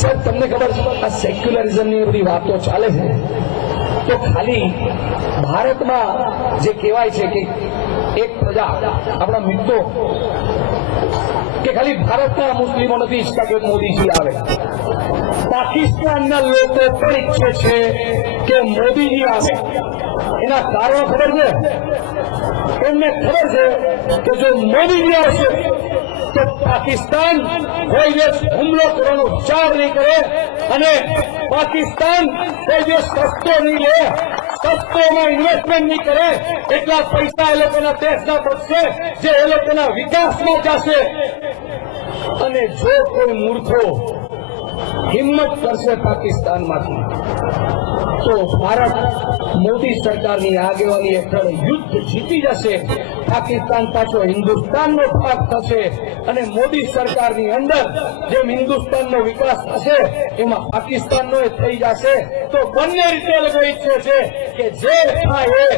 સાહેબ તમને ખબર છે આ સેક્યુલરિઝમની બધી વાતો ચાલે છે તો ખાલી ભારતમાં જે કહેવાય છે કે એક પ્રજા આપણા મિત્રો કે ખાલી ભારતના મુસ્લિમો નથી ઈચ્છતા કે મોદીજી આવે, પાકિસ્તાનના લોકો પણ ઈચ્છે છે કે મોદીજી આવે. એના કારણો ખબર છે? એમને ખબર છે કે જો મોદીજી આવશે તો પાકિસ્તાન કોઈ દિવસ હુમલો કરવાનો વિચાર નહીં કરે અને પાકિસ્તાન કોઈ દિવસ સસ્તો નહીં લે, સસ્તોમાં ઇન્વેસ્ટમેન્ટ નહીં કરે. એટલા પૈસા એ લોકોના દેશના બચશે જે એ લોકોના વિકાસમાં જશે. અને જો કોઈ મૂર્ખો હિંમત કરશે પાકિસ્તાનમાંથી તો ભારત મોદી સરકારની આગેવાની હેઠળ યુદ્ધ જીતી જશે. પાકિસ્તાન પાછો હિન્દુસ્તાનનો ભાગ થશે અને મોદી સરકારની અંદર જેમ હિન્દુસ્તાનનો વિકાસ થશે એમાં પાકિસ્તાનનો થઈ જશે. તો બંને રીતે લોકો ઈચ્છે છે કે જે થાય એ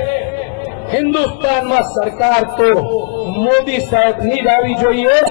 હિન્દુસ્તાનમાં સરકાર તો મોદી સાહેબની જ આવી જોઈએ.